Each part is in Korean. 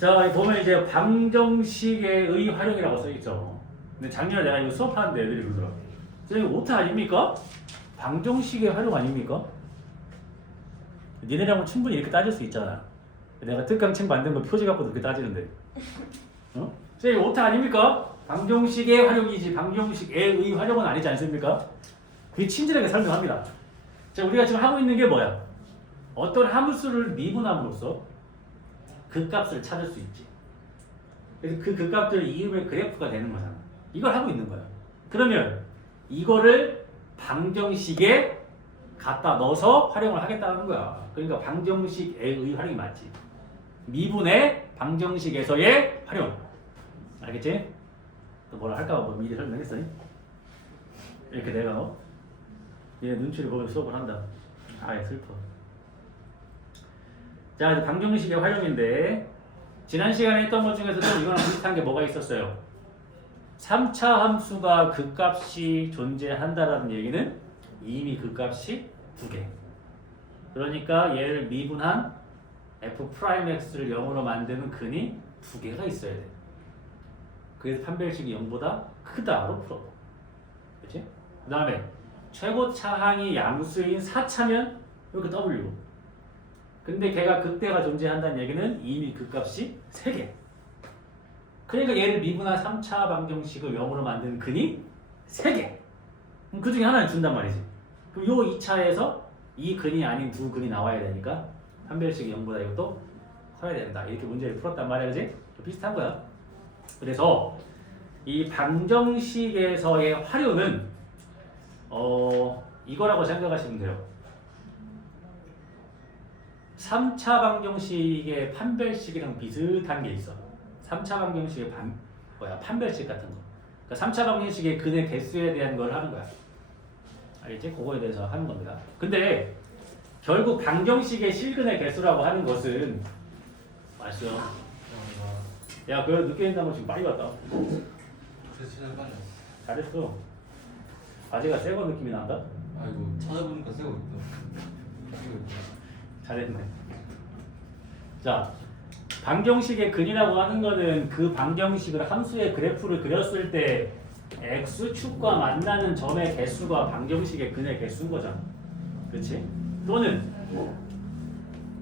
자, 보면 이제 방정식의 활용이라고 써있죠. 근데 작년에 내가 이거 수업하는데 애들이 그러더라고. 선생님, 오타 아닙니까? 방정식의 활용 아닙니까? 니네랑은 충분히 이렇게 따질 수 있잖아. 내가 특강책 만든 거 표지 갖고도 그렇게 따지는데. 어? 선생님, 오타 아닙니까? 방정식의 활용이지 방정식의 활용은 아니지 않습니까? 그게 친절하게 설명합니다. 자, 우리가 지금 하고 있는 게 뭐야? 어떤 함수를 미분함으로써 극값을 찾을 수 있지. 그래서 그 극값들이 이음의 그래프가 되는 거잖아. 이걸 하고 있는 거야. 그러면 이거를 방정식에 갖다 넣어서 활용을 하겠다는 거야. 그러니까 방정식의 활용이 맞지. 미분의 방정식에서의 활용. 알겠지? 또 뭐라 할까 봐 미리 설명했어. 이렇게 내가 얘 눈치를 보면서 수업을 한다. 아예 슬퍼. 자, 이제 방정식의 활용인데 지난 시간에 했던 것 중에서도 이거랑 비슷한 게 뭐가 있었어요? 3차 함수가 극값이 존재한다라는 얘기는 이미 극값이 2개. 그러니까 얘를 미분한 f'x를 0으로 만드는 근이 2개가 있어야 돼. 그래서 판별식이 0보다 크다로 풀어. 그렇지? 그 다음에 최고차항이 양수인 4차면 이렇게 W. 근데 걔가 극대가 존재한다는 얘기는 이미 극값이 3개. 그러니까 얘를 미분한 3차 방정식을 0으로 만드는 근이 3개. 그럼 그 중에 하나는 준단 말이지. 그럼 요 2차에서 이 근이 아닌 두 근이 나와야 되니까 판별식이 0보다 이것도 커야 된다. 이렇게 문제를 풀었단 말이야. 그지? 비슷한 거야. 그래서 이 방정식에서의 활용은 이거라고 생각하시면 돼요. 3차 방정식의 판별식이랑 비슷한 게 있어. 3차 방정식의 판별식 같은 거. 그러니까 3차 방정식의 근의 개수에 대한 걸 하는 거야. 알겠지? 그거에 대해서 하는 겁니다. 근데 결국 방정식의 실근의 개수라고 하는 것은 맞죠? 야, 그래 늦게 된다고 지금 빨리 왔다. 잘했어. 바지가 새거 느낌이 난다? 아이고 찾아보니까 새거 있다. 잘했네. 자, 방정식의 근이라고 하는 거는 그 방정식을 함수의 그래프를 그렸을 때 x축과 만나는 점의 개수가 방정식의 근의 개수인 거잖아. 그렇지? 또는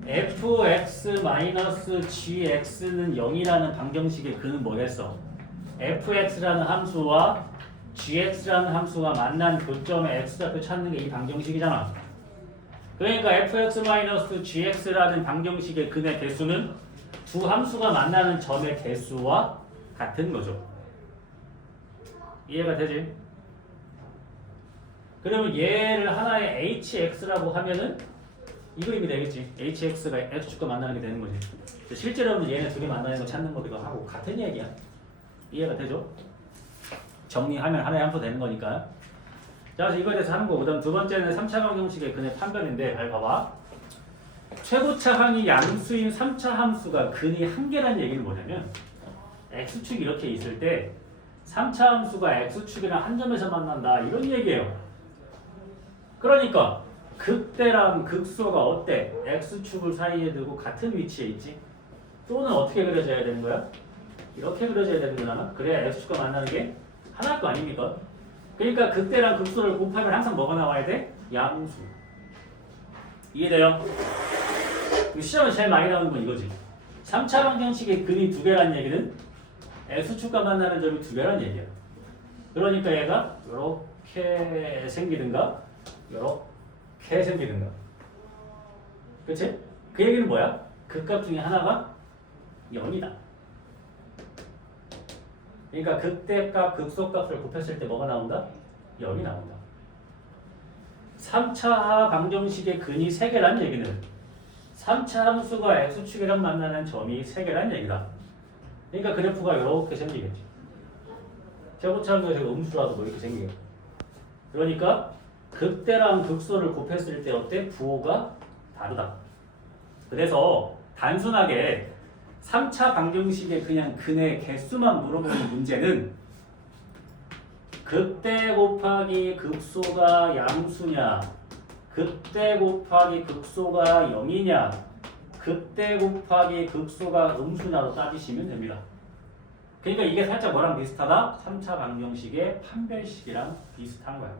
fx-gx는 0이라는 방정식의 근은 뭐랬어? fx라는 함수와 gx라는 함수가 만난 교점의 x좌표 찾는 게 이 방정식이잖아. 그러니까 fx-gx라는 방정식의 근의 개수는 두 함수가 만나는 점의 개수와 같은 거죠. 이해가 되지? 그러면 얘를 하나의 hx라고 하면은 이 그림이 되겠지. hx가 x축과 만나는 게 되는 거지. 실제로는 얘네 둘이 만나는 거 찾는 거기도 하고 같은 얘기야. 이해가 되죠? 정리하면 하나의 함수 되는 거니까. 자, 그래서 이거에 대해서 하는 거고, 그다음 두 번째는 3차 방정식의 근의 판별인데, 잘 봐봐. 최고차항이 양수인 3차 함수가 근이 한 개라는 얘기는 뭐냐면 x축이 이렇게 있을 때 3차 함수가 x축이랑 한 점에서 만난다 이런 얘기예요. 그러니까 극대랑 극소가 어때? x축을 사이에 두고 같은 위치에 있지? 또는 어떻게 그려져야 되는 거야? 이렇게 그려져야 되는 거잖아. 그래야 x축과 만나는 게 하나일 거 아닙니까? 그러니까 극대랑 극소를 곱하면 항상 뭐가 나와야 돼? 양수. 이해돼요? 시험에 제일 많이 나오는 건 이거지. 3차 방정식의 근이 2개라는 얘기는 x축과 만나는 점이 2개라는 얘기야. 그러니까 얘가 이렇게 생기든가 이렇게 생기든가. 그치? 그 얘기는 뭐야? 극값 중에 하나가 0이다. 그러니까 극대값, 극소값을 곱했을 때 뭐가 나온다? 0이 나온다. 3차 방정식의 근이 3개라는 얘기는 3차 함수가 x축이랑 만나는 점이 3개라는 얘기다. 그러니까 그래프가 이렇게 생기겠지. 최고차항도 제가 음수라도 뭐 이렇게 생기겠지. 그러니까 극대랑 극소를 곱했을 때 어때? 부호가 다르다. 그래서 단순하게 3차 방정식의 그냥 근의 개수만 물어보는 문제는 극대 곱하기 극소가 양수냐, 극대 곱하기 극소가 0이냐, 극대 곱하기 극소가 음수냐로 따지시면 됩니다. 그러니까 이게 살짝 뭐랑 비슷하다? 3차 방정식의 판별식이랑 비슷한 거야.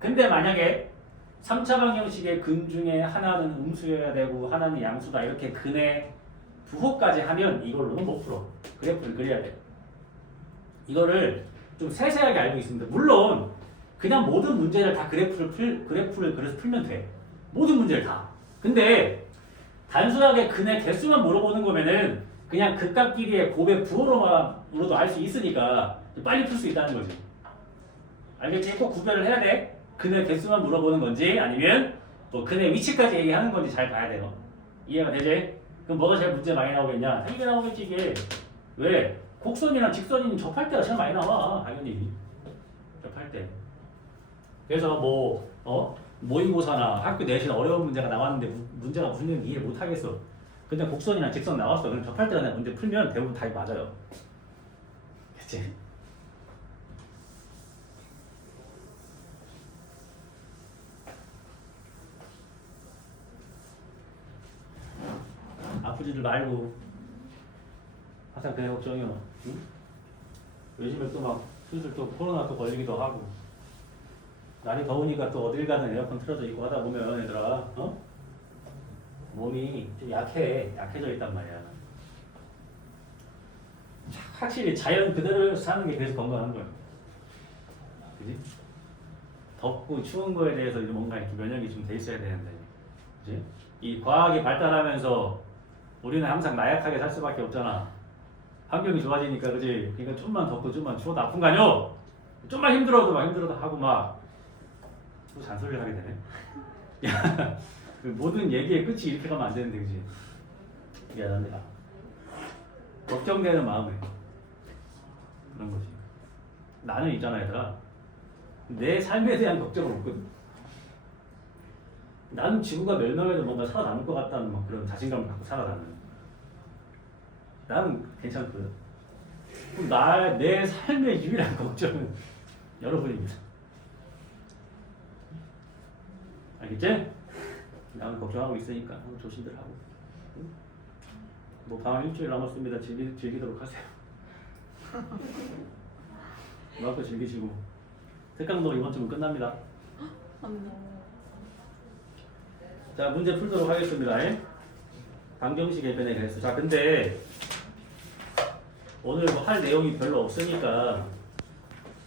근데 만약에 3차 방정식의 근 중에 하나는 음수여야 되고 하나는 양수다 이렇게 근의 부호까지 하면 이걸로는 못 풀어. 그래프를 그려야 돼. 이거를 좀 세세하게 알고 있습니다. 물론 그냥 모든 문제를 다 그래프를 그려서 풀면 돼. 모든 문제를 다. 근데 단순하게 근의 개수만 물어보는 거면은 그냥 극값끼리의 곱의 부호로만으로도 알 수 있으니까 빨리 풀 수 있다는 거지. 알겠지? 꼭 구별을 해야 돼. 근의 개수만 물어보는 건지 아니면 뭐 근의 위치까지 얘기하는 건지 잘 봐야 돼요. 이해가 되지? 그럼 뭐가 제일 문제 많이 나오겠냐? 당연히 나오겠지 이게. 왜? 곡선이랑 직선이 접할 때가 제일 많이 나와. 당연히. 접할 때. 그래서 모의고사나 학교 내신 어려운 문제가 나왔는데 문제가 무슨 얘기인지 이해 못 하겠어. 근데 곡선이랑 직선 나왔어. 그럼 접할 때 그냥 문제 풀면 대부분 답이 맞아요. 그치? 아프지들 말고 항상 그냥 걱정이요. 응? 요즘에 또 막 슬슬 또 코로나 또 걸리기도 하고 날이 더우니까 또 어딜 가든 에어컨 틀어져 있고 하다 보면 얘들아 몸이 좀 약해져 있단 말이야. 확실히 자연 그대로 사는 게 그래서 건강한 거야. 그지? 덥고 추운 거에 대해서 이제 뭔가 이렇게 면역이 좀 돼 있어야 되는데, 그지? 이 과학이 발달하면서 우리는 항상 나약하게 살 수밖에 없잖아. 환경이 좋아지니까, 그지? 그러니까 좀만 덥고 좀만 추워도 아픈 거 아니오? 좀만 힘들어도 하고 막 또 잔소리를 하게 되네. 야, 그 모든 얘기의 끝이 이렇게 가면 안 되는데, 그지? 미안합니다. 걱정되는 마음에 그런 거지. 나는 있잖아, 얘들아. 내 삶에 대한 걱정은 없거든. 나는 지구가 멸망해도 뭔가 살아남을 것 같다는 막 그런 자신감을 갖고 살아가는. 나는 괜찮거든. 그럼 내 삶의 유일한 걱정은 여러분입니다. 알겠지? 나는 걱정하고 있으니까 조심들 하고. 뭐 방학 일주일 남았습니다. 즐기도록 하세요. 음악도 즐기시고. 특강도 이번 주면 끝납니다. 자, 문제 풀도록 하겠습니다. 방정식의 변에 대해서. 자, 근데 오늘 뭐 할 내용이 별로 없으니까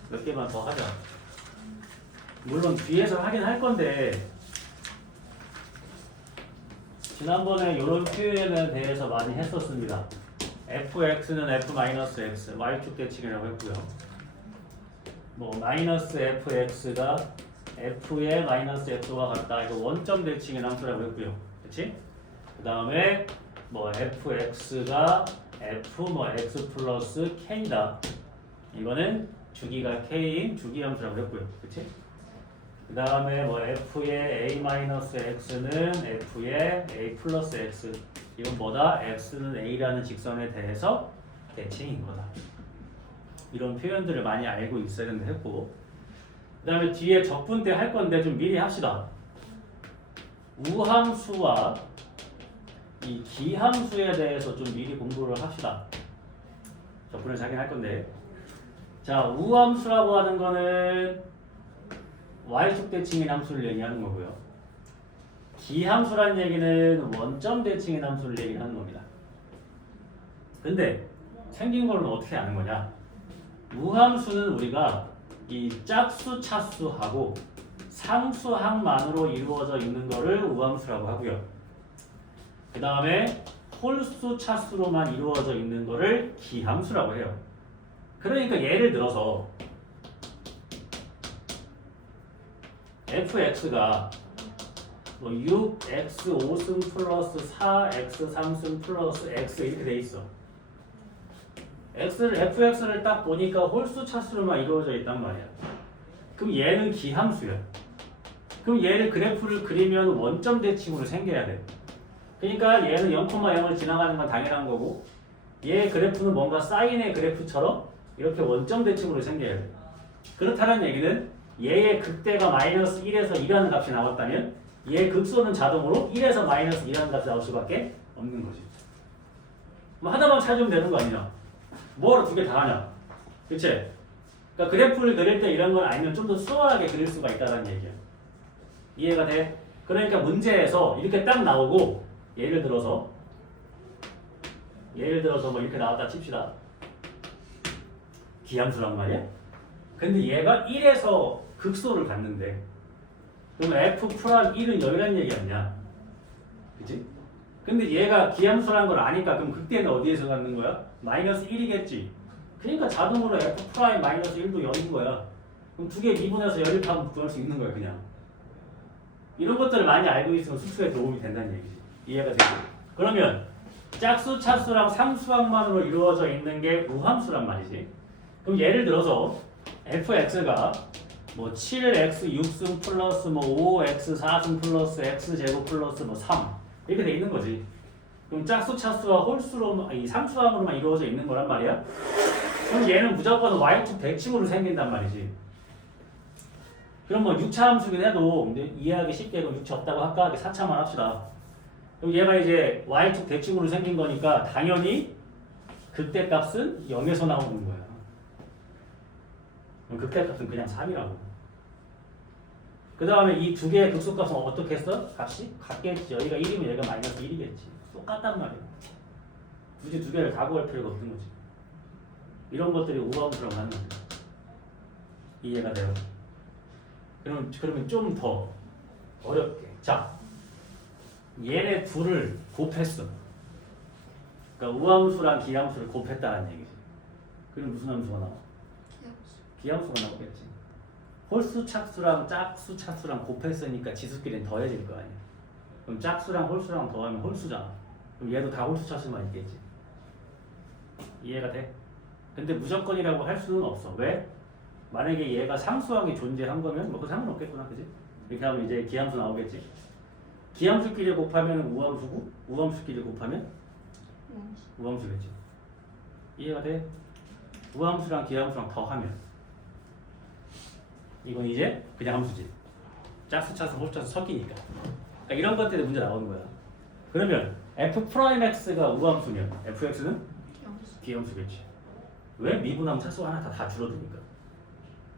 몇 개만 더 하자. 물론 뒤에서 하긴 할 건데 지난번에 이런 표현에 대해서 많이 했었습니다. fx는 f-x, y축 대칭이라고 했고요. 뭐 마이너스 fx가 f의 마이너스 f와 같다. 이거 원점 대칭의 함수라고 했고요. 그렇지? 그 다음에 뭐 fx가 f 뭐 x 플러스 k다. 이거는 주기가 k인 주기 함수라고 했고요. 그렇지? 그 다음에 뭐 f의 a-x는 f의 a 플러스 x. 이건 뭐다? x는 a라는 직선에 대해서 대칭인 거다. 이런 표현들을 많이 알고 있어야 된다 했고, 그 다음에 뒤에 적분 때 할 건데 좀 미리 합시다. 우함수와 이 기함수에 대해서 좀 미리 공부를 합시다. 적분을 자긴 할 건데, 자, 우함수라고 하는 거는 y축 대칭의 함수를 얘기하는 거고요. 기함수라는 얘기는 원점 대칭의 함수를 얘기하는 겁니다. 근데 생긴 걸로 어떻게 아는 거냐? 우함수는 우리가 이 짝수 차수하고 상수항만으로 이루어져 있는 거를 우함수라고 하고요. 그 다음에 홀수 차수로만 이루어져 있는 거를 기함수라고 해요. 그러니까 예를 들어서 fx가 뭐 6x 5승 플러스 4x 3승 플러스 x 이렇게 돼 있어. fx를 딱 보니까 홀수 차수로만 이루어져 있단 말이야. 그럼 얘는 기함수야. 그럼 얘를 그래프를 그리면 원점 대칭으로 생겨야 돼. 그러니까 얘는 0,0을 지나가는 건 당연한 거고, 얘 그래프는 뭔가 사인의 그래프처럼 이렇게 원점 대칭으로 생겨야 돼. 그렇다는 얘기는 얘의 극대가 마이너스 1에서 2라는 값이 나왔다면 얘 극소는 자동으로 1에서 마이너스 2라는 값이 나올 수밖에 없는 거지. 뭐 하나만 찾으면 되는 거 아니냐? 뭐하러 두 개 다 하냐? 그치? 그러니까 그래프를 그릴 때 이런 걸 알면 좀 더 수월하게 그릴 수가 있다는 얘기야. 이해가 돼? 그러니까 문제에서 이렇게 딱 나오고 예를 들어서 뭐 이렇게 나왔다 칩시다. 기함수란 말이야. 근데 얘가 1에서 극소를 갖는데 그럼 f 프라임 1은 여기란 얘기 아니야? 그치? 근데 얘가 기함수라는 걸 아니까 그럼 극대는 어디에서 갖는 거야? 마이너스 1이겠지. 그러니까 자동으로 f 프라임 마이너스 1도 0인 거야. 그럼 두 개 미분해서 열입하면 구할 수 있는 거야 그냥. 이런 것들을 많이 알고 있으면 수출에 도움이 된다는 얘기지. 이해가 되죠? 그러면 짝수, 차수랑 상수항만으로 이루어져 있는 게 우함수란 말이지. 그럼 예를 들어서 fx가 뭐 7x 6승 플러스 뭐 5x 4승 플러스 x제곱 플러스 뭐 3 이렇게 돼 있는 거지. 그럼 짝수, 차수와 홀수로 이 상수항으로만 이루어져 있는 거란 말이야. 그럼 얘는 무조건 y축 대칭으로 생긴단 말이지. 그럼 뭐 6차 함수긴 해도 이제 이해하기 쉽게 그럼 6차 없다고 할까? 4차만 합시다. 그럼 얘가 이제 y축 대칭으로 생긴 거니까 당연히 극대값은 0에서 나오는 거야. 그럼 극대값은 그냥 3이라고. 그 다음에 이 두 개의 극소값은 어떻게 했어? 값이 같겠지. 여기가 1이면 얘가 마이너스 1이겠지. 똑같단 말이야. 굳이 두 개를 다 구할 필요가 없는 거지. 이런 것들이 우함수라고 하는 거야. 이해가 돼요? 그러면 좀 더 어렵게. 자, 얘네 둘을 곱했어. 그러니까 우함수랑 기함수를 곱했다는 얘기지. 그럼 무슨 함수가 나와? 기함수가 나오겠지. 홀수 착수랑 짝수 착수랑 곱했으니까 지수끼리는 더해질 거 아니야. 그럼 짝수랑 홀수랑 더하면 홀수잖아. 그럼 얘도 다 홀수 착수만 있겠지. 이해가 돼? 근데 무조건이라고 할 수는 없어. 왜? 만약에 얘가 상수항이 존재한 거면 뭐 그 상관없겠구나, 그지? 이렇게 하면 이제 기함수 나오겠지. 기함수끼리 곱하면 우함수고 우함수끼리 곱하면 우함수겠지. 이해가 돼? 우함수랑 기함수랑 더하면 이건 이제 그냥 함수지. 짝수, 차수, 홀수, 차수 섞이니까. 그러니까 이런 것 때문에 문제 나오는 거야. 그러면 f 프라임 x가 우함수면 fx는 기함수겠지. 왜? 미분하면 차수가 하나 다 줄어드니까.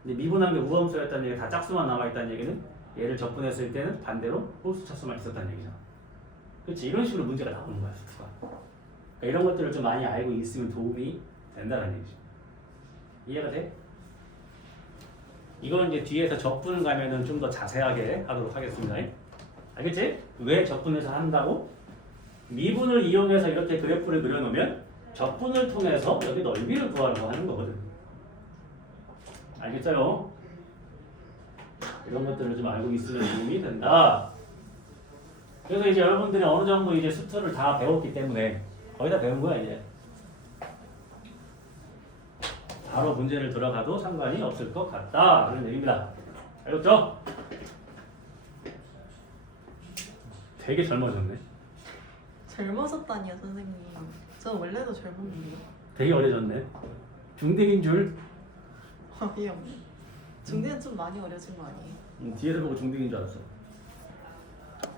근데 미분한 게 우함수였다는 얘기가 다 짝수만 남아있다는 얘기는 얘를 접근했을 때는 반대로 홀수, 차수만 있었다는 얘기잖아. 그렇지? 이런 식으로 문제가 나오는 거야, 수가. 그러니까 이런 것들을 좀 많이 알고 있으면 도움이 된다는 얘기죠. 이해가 돼? 이건 이제 뒤에서 적분을 가면은 좀 더 자세하게 하도록 하겠습니다. 알겠지? 왜 적분해서 한다고? 미분을 이용해서 이렇게 그래프를 그려놓으면 적분을 통해서 여기 넓이를 구하려고 하는 거거든. 알겠어요? 이런 것들을 좀 알고 있으면 도움이 된다. 그래서 이제 여러분들이 어느 정도 이제 수투를 다 배웠기 때문에 거의 다 배운 거야 이제. 바로 문제를 들어가도 상관이 없을 것 같다. 그런 얘기입니다. 알겠죠? 되게 젊어졌네. 젊어졌다니요 선생님. 전 원래도 젊은데요. 되게 어려졌네. 중딩인 줄 아니요. 중대는 좀 많이 어려진 거 아니에요? 뒤에서 보고 중딩인 줄 알았어.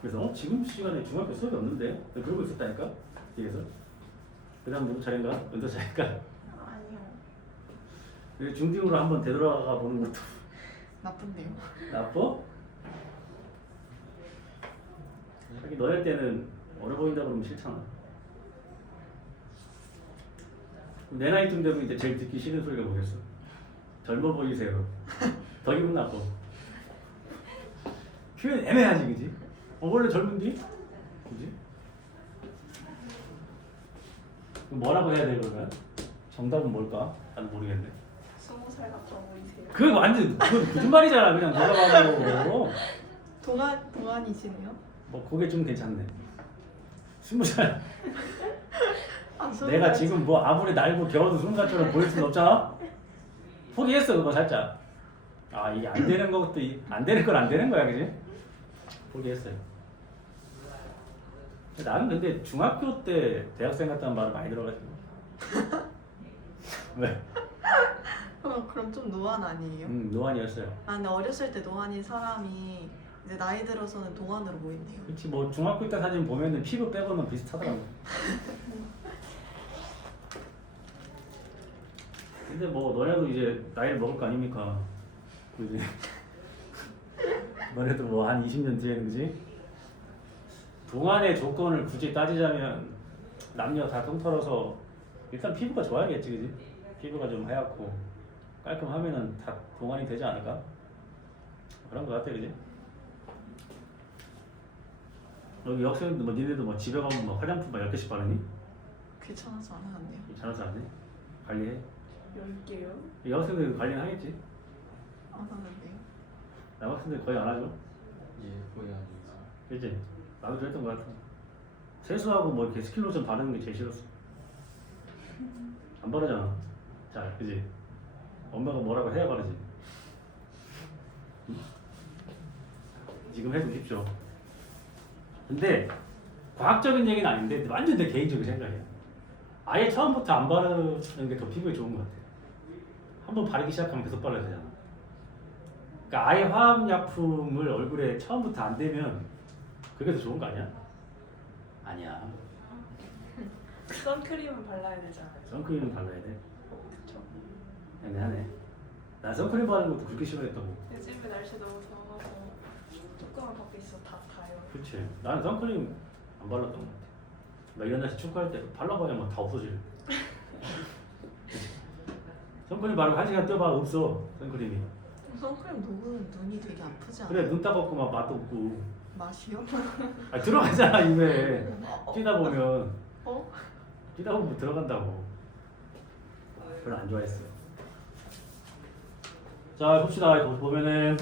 그래서 지금 시간에 중학교 수업이 없는데 그러고 있었다니까 뒤에서. 그 다음 누구 차례인가? 은도 차례인가? 아니요. 중딩으로 한번 되돌아가 보는 것도 나쁜데요. 나빠? 하긴 너네 때는 어려 보인다 그러면 싫잖아. 내 나이쯤 되면 이제 제일 듣기 싫은 소리가 뭐겠어? 젊어 보이세요. 더 기분 나빠. 표현 애매하지, 그지? 원래 젊은디? 그지? 뭐라고 해야 돼 그러면? 정답은 뭘까? 난 모르겠네. 20살 같아 보이세요. 그거 완전 그건 거짓말이잖아. 그냥 돌아가고. 동안이시네요? 뭐 그게 좀 괜찮네. 20살. 아, 내가 지금 뭐 아무리 날고 겨워도 순간처럼 보일 수는 없잖아. 포기했어 그거 살짝. 아 이게 안 되는 것도 안 되는 건 안 되는 거야, 그지? 포기했어요. 나는 근데 중학교 때 대학생 같다는 말을 많이 들어가지고. 왜? 그럼 좀 노안 아니에요? 노안이었어요. 아 근데 어렸을 때 노안인 사람이 이제 나이 들어서는 동안으로 보인대요. 그렇지 뭐 중학교 때 사진 보면은 피부 빼고는 비슷하더라고. 근데 뭐 너네도 이제 나이를 먹을 거 아닙니까? 그지? 너네도 뭐 한 20년 뒤에는 그지? 동안의 조건을 굳이 따지자면 남녀 다 통틀어서 일단 피부가 좋아야겠지 그지? 피부가 좀 하얗고 깔끔하면은 다 동안이 되지 않을까? 그런 거 같아 그지? 여기 여학생들 뭐 니네도 뭐 집에 가면 뭐 화장품 막 10개씩 바르니? 귀찮아서 안 하는데요. 잘해서 안 해? 관리해? 10개요? 여학생들 관리는 하겠지? 안 하는데요. 남학생들 거의 안 하죠? 예, 거의 아니지. 그치? 나도 그랬던 것 같아. 세수하고 뭐 이렇게 스킨로션 바르는 게 제일 싫었어. 안 바르잖아. 자, 그지? 엄마가 뭐라고 해야 바르지. 응? 지금 해도 쉽죠. 근데 과학적인 얘기는 아닌데 완전 내 개인적인 생각이야. 아예 처음부터 안 바르는 게 더 피부에 좋은 것 같아. 한번 바르기 시작하면 계속 발라야 되잖아. 그러니까 아예 화학약품을 얼굴에 처음부터 안 대면 그게 더 좋은 거 아니야? 아니야. 선크림은 발라야 되잖아요. 선크림은 발라야 돼. 그쵸? 애매하네. 나 선크림 바르는 것도 그렇게 싫어했다고. 요즘에 날씨 너무 더워서 조금만 밖에 있어 다 타요. 그치. 나는 선크림 안 발랐던 것 같아. 나 이런 날씨 축구할 때 발라봐야 뭐 다 없어질. 선크림 바르고 1시간 뛰어봐 없어 선크림이. 선크림 녹으면 눈이 되게 아프지 않아요? 그래 눈 따갑고 막 맛도 없고. 맛이요? 아 들어가잖아 입에. 뛰다 보면. 어? 뛰다 보면 들어간다고. 별로 안 좋아했어. 자 봅시다. 여기 보면은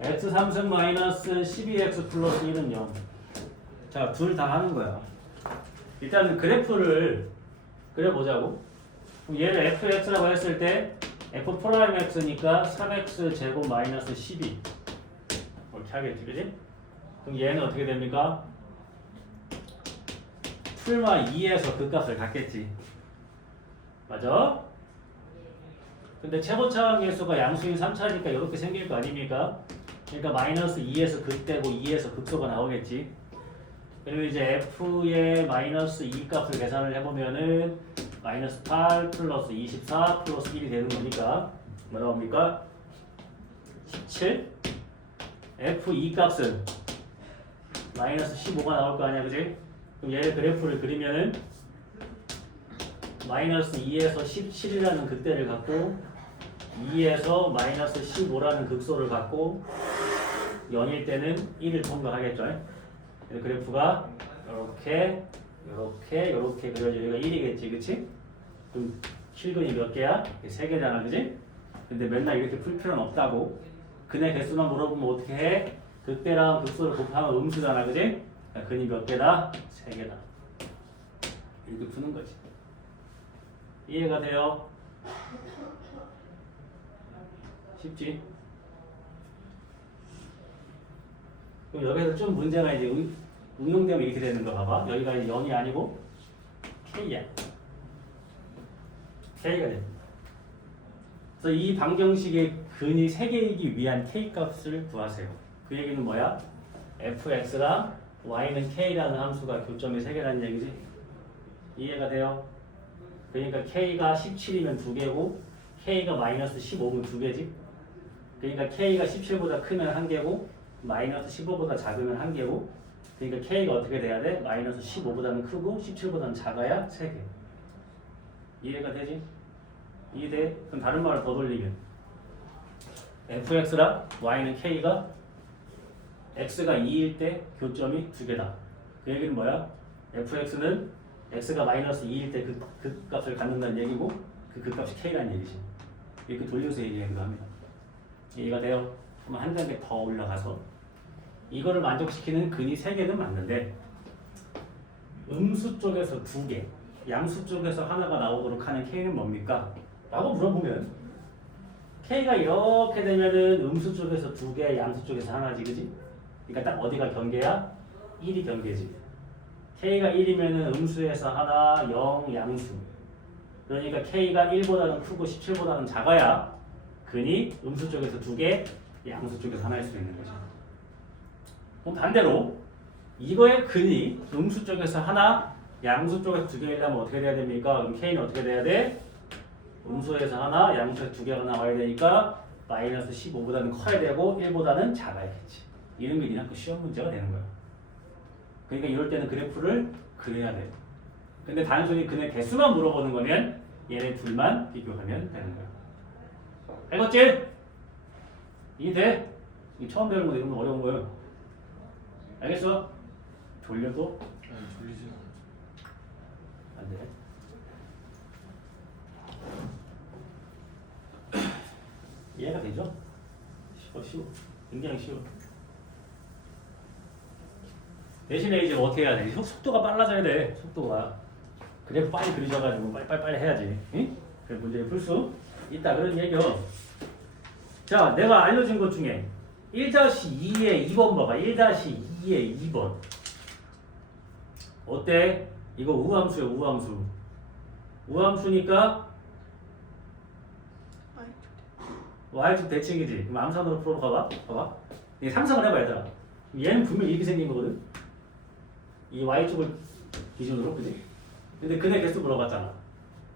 x 3승 마이너스 12x 플러스 1은 0. 자 둘 다 하는 거야. 일단은 그래프를 그려보자고. 그럼 얘를 fx라고 했을 때 f 프라임 x니까 3x 제곱 마이너스 12 이렇게 하겠지 그지? 그럼 얘는 어떻게 됩니까? 풀마 2에서 그 값을 갖겠지. 맞아? 근데 최고차항 계수가 양수인 3차니까 이렇게 생길 거 아닙니까? 그러니까 마이너스 2에서 극되고 2에서 극소가 나오겠지. 그리고 이제 f의 마이너스 2 값을 계산을 해보면은 마이너스 8 플러스 24 플러스 1이 되는 거니까 뭐 나옵니까? 17 f2 값은 마이너스 15가 나올 거 아니야 그지? 그럼 얘를 그래프를 그리면은 마이너스 2에서 17이라는 극대를 갖고 2에서 마이너스 15라는 극소를 갖고 0일 때는 1을 통과하겠죠. 그래프가 이렇게 그려져. 여기가 1이겠지 그치? 그럼 실근이 몇 개야? 3개잖아 그치? 근데 맨날 이렇게 풀 필요는 없다고. 근의 개수만 물어보면 어떻게 해? 극대랑 극소를 곱하면 음수잖아 그치? 근이 몇 개다? 3개다. 이렇게 푸는 거지. 이해가 돼요? 쉽지? 그럼 여기서 좀 문제가 이제 응용되면 이렇게 되는 거 봐봐. 여기가 이제 0이 아니고 K야. K가 돼. 그래서 이 방정식의 근이 3개이기 위한 K 값을 구하세요. 그 얘기는 뭐야? fx랑 y는 K라는 함수가 교점이 3개라는 얘기지? 이해가 돼요? 그러니까 K가 17이면 2개고 K가 마이너스 15면 2개지? 그러니까 K가 17보다 크면 1개고 마이너스 15보다 작으면 1개고 그러니까 K가 어떻게 돼야 돼? 마이너스 15보다는 크고 17보다는 작아야 3개. 이해가 되지? 이해돼? 그럼 다른 말을 더 돌리면 fx랑 y는 K가 x가 2일 때 교점이 2개다. 그 얘기는 뭐야? fx는 x가 마이너스 2일 때 그 값을 갖는다는 얘기고 그 값이 K라는 얘기지. 이렇게 돌려서 얘기하기도 합니다. 이해가 돼요? 그럼 한 단계 더 올라가서 이거를 만족시키는 근이 3개는 맞는데 음수 쪽에서 2개, 양수 쪽에서 하나가 나오도록 하는 K는 뭡니까? 라고 물어보면 K가 이렇게 되면은 음수 쪽에서 2개, 양수 쪽에서 하나지, 그지? 그러니까 딱 어디가 경계야? 1이 경계지. K가 1이면은 음수에서 하나, 0, 양수. 그러니까 K가 1보다는 크고 17보다는 작아야 근이 음수 쪽에서 2개, 양수 쪽에서 하나일 수 있는 거죠. 그럼 반대로 이거의 근이 음수 쪽에서 하나, 양수 쪽에서 두 개이려면 어떻게 돼야 됩니까? 그럼 K는 어떻게 돼야 돼? 음수에서 하나, 양수에서 두 개가 나와야 되니까 마이너스 15보다는 커야 되고 1보다는 작아야겠지. 이런 게 니네 그 시험 문제가 되는 거야. 그러니까 이럴 때는 그래프를 그려야 돼. 근데 단순히 그네 개수만 물어보는 거면 얘네 둘만 비교하면 되는 거야. 알겠지? 이해? 이 처음 배우는 거 이런 거 어려운 거예요. 알겠어? 졸려도 아니 졸리지 않아. 안 돼. 이해가 되죠? 쉬워. 굉장히 쉬워. 대신에 이제 어떻게 해야 돼? 속도가 빨라져야 돼. 속도가. 그래 빨리 그리셔가지고 빨리 해야지. 응? 그래 문제를 풀 수 있다 그런 얘기요. 자, 내가 알려준 것 중에 1-2의 2번 봐봐. 1-2의 2번. 어때? 이거 우함수야, 우함수. 우함수니까 y축 대칭이지. 그럼 암산으로 풀어봐봐. 봐봐. 이게 상상을 해봐, 얘들아. 얘는 분명히 이렇게 생긴 거거든. 이 y축을 기준으로, 그지? 근데 근의 개수 물어봤잖아.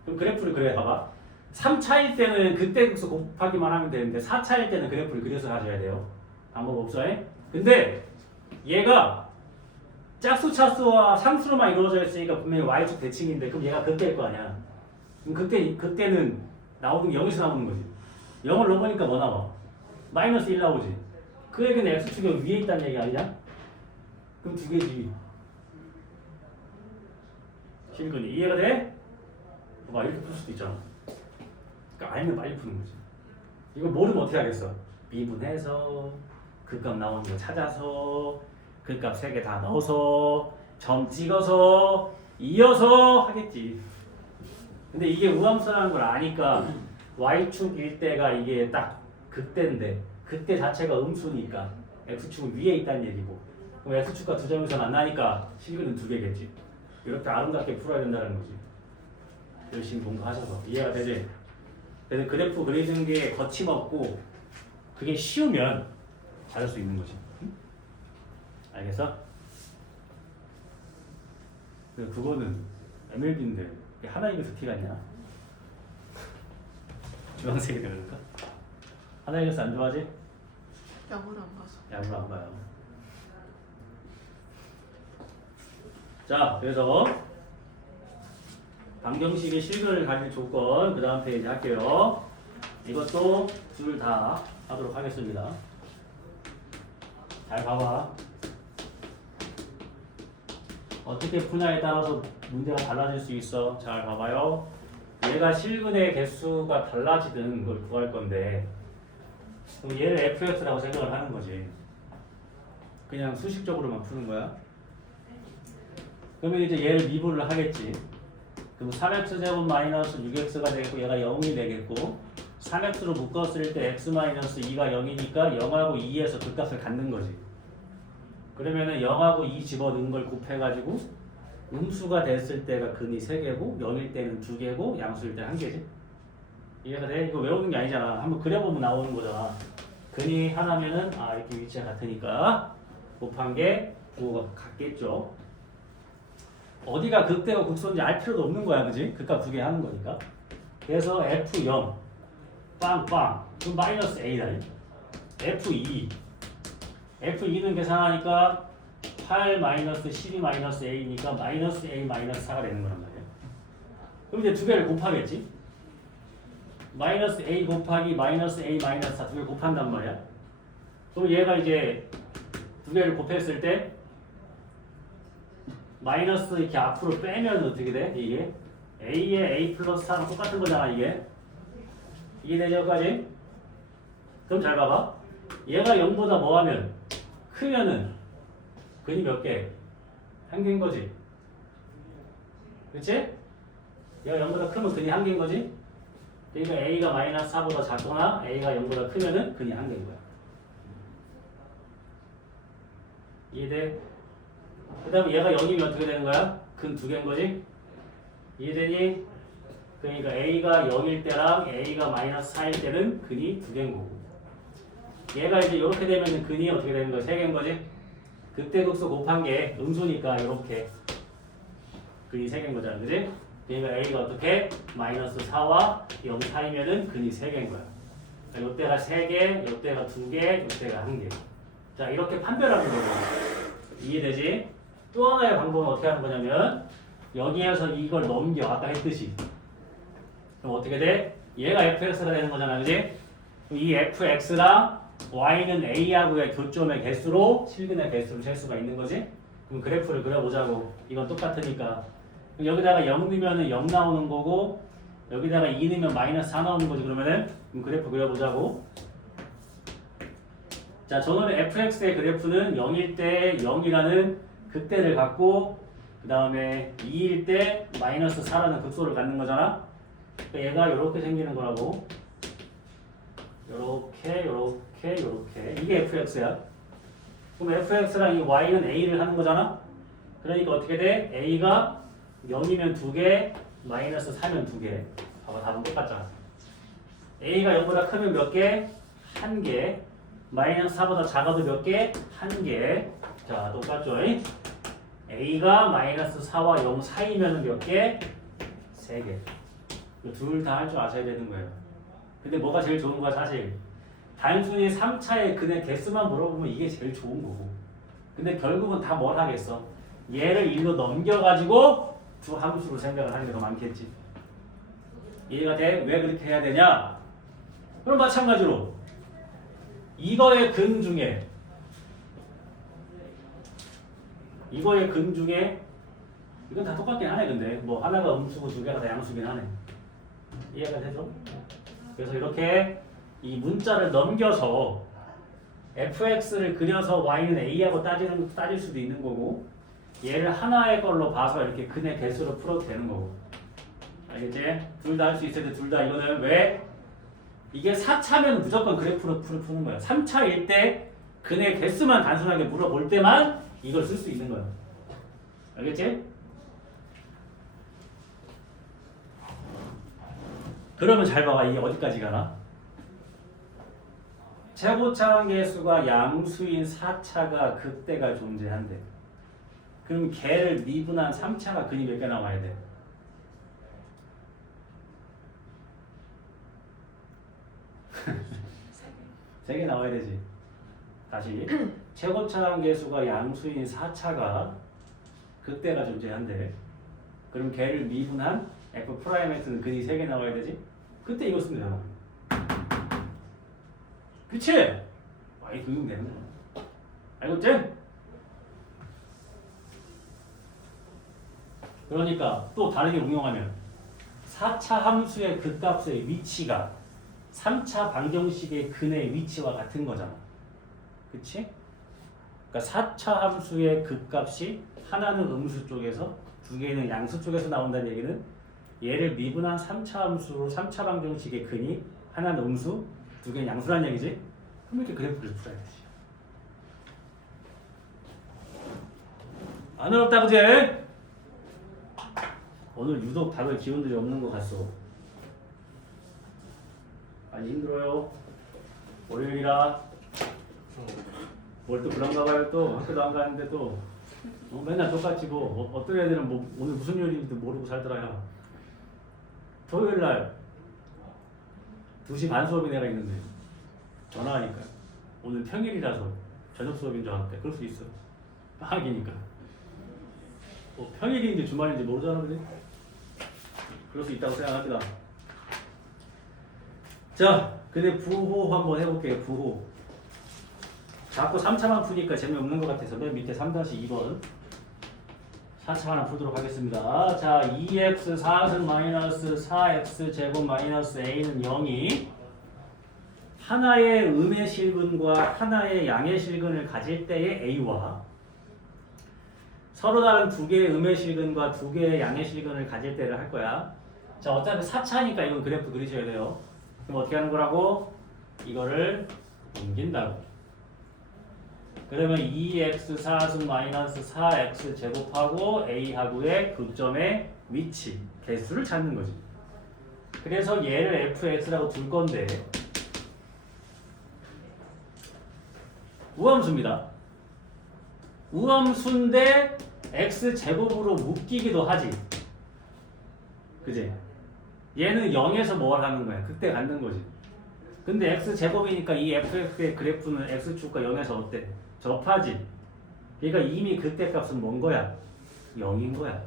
그럼 그래프를 그래 봐봐. 3차일 때는 그때 수 곱하기만 하면 되는데 4차일 때는 그래프를 그려서 하셔야 돼요. 방법 없어요. 근데 얘가 짝수 차수와 상수로만 이루어져 있으니까 분명히 y축 대칭인데 그럼 얘가 그때일 거 아니야. 그럼 그때는 나오는 게 0에서 나오는 거지. 0을 넣어보니까 뭐 나와? 마이너스 1 나오지. 그 얘기는 x축이 위에 있다는 얘기 아니냐? 그럼 두 개지. 실근이 이해가 돼? 봐, 이렇게 풀 수도 있잖아. 그러니까 알면 빨리 푸는 거지. 이거 모르면 어떻게 하겠어? 미분해서 그 값 나오는 거 찾아서 그 값 세 개 다 넣어서 점 찍어서 이어서 하겠지. 근데 이게 우함수라는 걸 아니까 y축일 때가 이게 딱 그때인데 그때 자체가 음수니까 x축은 위에 있다는 얘기고 그럼 x축과 두 점에서 만나니까 실근은 두 개겠지. 이렇게 아름답게 풀어야 된다는 거지. 열심히 공부하셔서 이해가 되지? 그래서 그래프 그리는 게 거침없고 그게 쉬우면 잘할 수 있는 거지. 응? 알겠어? 그거는 MLB인데 하나이겨서 티가 있냐? 주황색이 되는가? 하나이겨서 안 좋아하지? 야구를 안 봐서. 야구를 안 봐요. 자, 그래서 방정식의 실근을 가질 조건 그 다음 페이지 할게요. 이것도 둘 다 하도록 하겠습니다. 잘 봐봐. 어떻게 푸냐에 따라서 문제가 달라질 수 있어. 잘 봐봐요. 얘가 실근의 개수가 달라지는 걸 구할 건데 그럼 얘를 fx라고 생각을 하는 거지. 그냥 수식적으로만 푸는 거야. 그러면 이제 얘를 미분을 하겠지. 그럼 3x 제곱 마이너스 6x가 되겠고 얘가 0이 되겠고 3x로 묶었을 때 x 마이너스 2가 0이니까 0하고 2에서 그 값을 갖는 거지. 그러면은 0하고 2 집어넣은 걸 곱해가지고 음수가 됐을 때가 근이 3개고 0일 때는 2개고 양수일 때는 1개지. 이해가 돼? 이거 외우는 게 아니잖아. 한번 그려보면 나오는 거잖아. 근이 하나면은 이렇게 위치가 같으니까 곱한 게 부호가 같겠죠. 어디가 극대고 극소인지 알 필요도 없는 거야, 그지? 극값 두 개 하는 거니까. 그래서 F0 빵빵 그럼 마이너스 A다. F2 F2는 계산하니까 8 마이너스 12 마이너스 A니까 마이너스 A 마이너스 4가 되는 거란 말이야. 그럼 이제 두 개를 곱하겠지? 마이너스 A 곱하기 마이너스 A 마이너스 4 두 개를 곱한단 말이야. 그럼 얘가 이제 두 개를 곱했을 때 마이너스 이렇게 앞으로 빼면 어떻게 돼? 이게 A에 A 플러스 4랑 똑같은 거잖아. 이게 이해되죠? 여기까지? 그럼 잘 봐봐. 얘가 0보다 뭐하면 크면은 근이 몇 개? 한 개인 거지. 그렇지? 얘가 0보다 크면 근이 한 개인 거지. 그러니까 A가 마이너스 4보다 작거나 A가 0보다 크면은 근이 한 개인 거야. 이해돼? 그 다음에 얘가 0이면 어떻게 되는 거야? 근 두 개인 거지? 이해되니? 그러니까 A가 0일 때랑 A가 마이너스 4일 때는 근이 두 개인 거고 얘가 이제 이렇게 되면 근이 어떻게 되는 거야? 세 개인 거지? 그때 극수 곱한 게 음수니까 이렇게 근이 3개인 거잖아, 그지? 그러니까 A가 어떻게? 마이너스 4와 0 사이면은 근이 3개인 거야. 자, 요때가 3개, 요때가 2개, 요때가 1개. 자, 이렇게 판별하는 거고. 이해되지? 또 하나의 방법은 어떻게 하는 거냐면 여기에서 이걸 넘겨. 아까 했듯이. 그럼 어떻게 돼? 얘가 fx가 되는 거잖아, 그지? 이 fx랑 y는 a하고의 교점의 개수로 실근의 개수를 잴 수가 있는 거지? 그럼 그래프를 그려보자고. 이건 똑같으니까. 그럼 여기다가 0 넣으면 0 나오는 거고 여기다가 2 넣으면 마이너스 4 나오는 거지. 그러면은 그럼 그래프 그려보자고. 자, 저는 fx의 그래프는 0일 때 0이라는 극대를 갖고 그 다음에 2일 때 마이너스 4라는 극소를 갖는 거잖아. 그러니까 얘가 이렇게 생기는 거라고. 요렇게 이게 fx야. 그럼 fx랑 이 y는 a를 하는 거잖아. 그러니까 어떻게 돼? a가 0이면 2개, 마이너스 4면 2개. 봐봐, 답은 똑같잖아. a가 0보다 크면 몇 개? 1개. 마이너스 4보다 작아도 몇 개? 1개. 자, 똑같죠? a가 마이너스 4와 0 사이면 몇 개? 3개. 둘 다 할 줄 아셔야 되는 거예요. 근데 뭐가 제일 좋은 거야, 사실? 단순히 3차의 근의 개수만 물어보면 이게 제일 좋은 거고. 근데 결국은 다 뭘 하겠어? 얘를 1로 넘겨가지고 두 함수로 생각을 하는 게 더 많겠지. 이해가 돼? 왜 그렇게 해야 되냐? 그럼 마찬가지로 이거의 근 중에 이건 다 똑같긴 하네. 근데 뭐 하나가 음수고 2개가 다 양수긴 하네. 이해가 되죠? 그래서 이렇게 이 문자를 넘겨서 fx를 그려서 y는 a하고 따질 수도 있는 거고 얘를 하나의 걸로 봐서 이렇게 근의 개수로 풀어도 되는 거고. 알겠지? 둘 다 할 수 있을 때 둘 다 이거는 왜? 이게 4차면 무조건 그래프로 푸는 거야. 3차일 때 근의 개수만 단순하게 물어볼 때만 이걸 쓸 수 있는 거야. 알겠지? 그러면 잘 봐봐. 이게 어디까지 가나? 최고차원 계수가 양수인 4차가 극대가 존재한대. 그럼 걔를 미분한 3차가 근이 몇 개 나와야 돼? 세 개 나와야 되지. 다시 최고차원 계수가 양수인 4차가 극대가 존재한대. 그럼 걔를 미분한 f'x는 근이 3개 나와야 되지? 그때 이거 쓰면 되잖아. 그치? 많이 도용되는 거야. 알겠지? 그러니까 또 다르게 응용하면 4차 함수의 극값의 위치가 3차 방정식의 근의 위치와 같은 거잖아. 그치? 그러니까 4차 함수의 극값이 하나는 음수 쪽에서 2개는 양수 쪽에서 나온다는 얘기는 얘를 미분한 3차 함수로 3차 방정식의 근이 하나는 음수, 2개는 양수란 얘기지? 그럼 이렇게 그래프를 풀어야 되지. 안 어렵다, 그지? 오늘 유독 답을 기운들이 없는 것 같소. 많이 힘들어요. 월요일이라. 뭘 또 그런가 봐요. 또 학교도 안 가는데 또 맨날 똑같지 뭐. 어떤 애들은 뭐 오늘 무슨 요일인지도 모르고 살더라요. 토요일 날 2시 반 수업이 내가 있는데 전화하니까 오늘 평일이라서 저녁 수업인 줄 알았대. 그럴 수 있어. 방학이니까. 뭐 평일인지 주말인지 모르잖아, 그지? 그럴 수 있다고 생각합니다. 자, 근데 부호 한번 해볼게요. 부호. 자꾸 3차만 푸니까 재미없는 것 같아서 맨 밑에 3-2번 4차 하나 풀도록 하겠습니다. 자, 2x 4승 마이너스 4x 제곱 마이너스 a는 0이 하나의 음의 실근과 하나의 양의 실근을 가질 때의 a와 서로 다른 2개의 음의 실근과 2개의 양의 실근을 가질 때를 할 거야. 자, 어차피 4차니까 이건 그래프 그리셔야 돼요. 그럼 어떻게 하는 거라고? 이거를 옮긴다고. 그러면 2x 4승 마이너스 4x 제곱하고 a하고의 교점의 위치, 개수를 찾는 거지. 그래서 얘를 fx라고 둘 건데 우함수입니다. 우함수인데 x제곱으로 묶이기도 하지. 그지? 얘는 0에서 뭘 하는 거야? 그때 갖는 거지. 근데 x제곱이니까 이 fx의 그래프는 x축과 0에서 어때? 접하지. 그러니까 이미 그때 값은 뭔 거야? 0인 거야.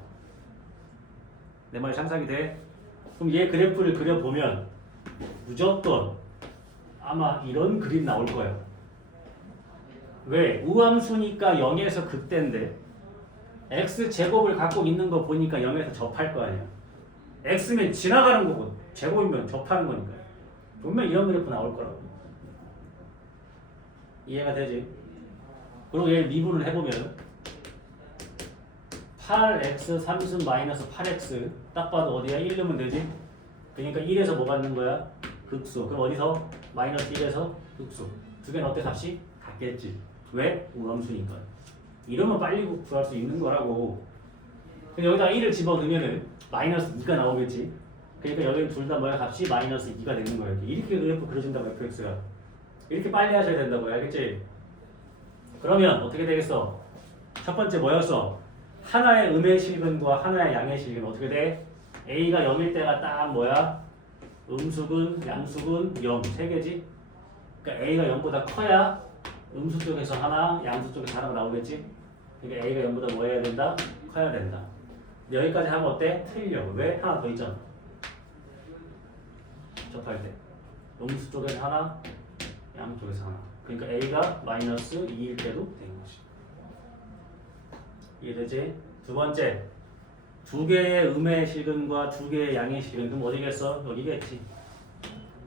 내 말이 상상이 돼? 그럼 얘 그래프를 그려보면 무조건 아마 이런 그림 나올 거야. 왜? 우함수니까 0에서 극대인데 x제곱을 갖고 있는 거 보니까 0에서 접할 거 아니야. x면 지나가는 거고 제곱이면 접하는 거니까. 분명 이런 그래프 나올 거라고. 이해가 되지? 그리고 얘 미분을 해보면 8x 3승 마이너스 8x 딱 봐도 어디야? 1 넣으면 되지? 그러니까 1에서 뭐 받는 거야? 극수. 그럼 어디서? 마이너스 1에서 극수. 두 개는 어때? 값이? 같겠지. 왜? 우함수니까. 이러면 빨리 구할 수 있는 거라고. 근데 여기다 1을 집어넣으면은 마이너스 2가 나오겠지. 그러니까 여기는 둘 다 뭐야? 값이 마이너스 2가 되는 거야. 이렇게 그래프 그려진다고 fx가. 이렇게 빨리 하셔야 된다고. 알겠지? 그러면 어떻게 되겠어? 첫 번째 뭐였어? 하나의 음의 실근과 하나의 양의 실근 어떻게 돼? a가 0일 때가 딱 뭐야? 음수근, 양수근, 0 세 개지? 그러니까 a가 0보다 커야 음수 쪽에서 하나, 양수 쪽에서 하나가 나오겠지? 그러니까 a가 0보다 뭐 해야 된다? 커야 된다. 근데 여기까지 하면 어때? 틀려. 왜? 하나 더 있잖아. 접할 때 음수 쪽에서 하나, 양 쪽에서 하나. 그러니까 a가 마이너스 2일 때도 되는 거지. 이해되지? 두 번째, 두 개의 음의 실근과 두 개의 양의 실근. 그럼 어디겠어? 여기겠지.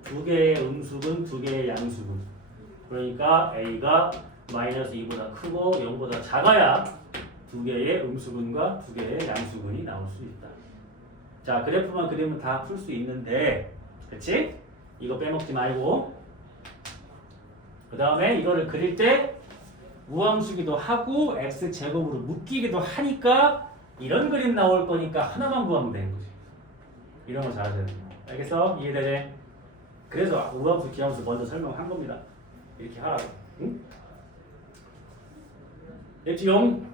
두 개의 음수근, 두 개의 양수근. 그러니까 a가 마이너스 2보다 크고 0보다 작아야 두 개의 음수근과 두 개의 양수근이 나올 수 있다. 자, 그래프만 그리면 다 풀 수 있는데, 그치? 이거 빼먹지 말고. 그 다음에 이거를 그릴 때 우함수기도 하고 x제곱으로 묶이기도 하니까 이런 그림 나올 거니까 하나만 구하면 되는 거지. 이런 거 잘하셔야 돼요. 알겠어? 이해되지? 그래서 우함수, 기함수 먼저 설명한 겁니다. 이렇게 하라고. 응? 됐지용?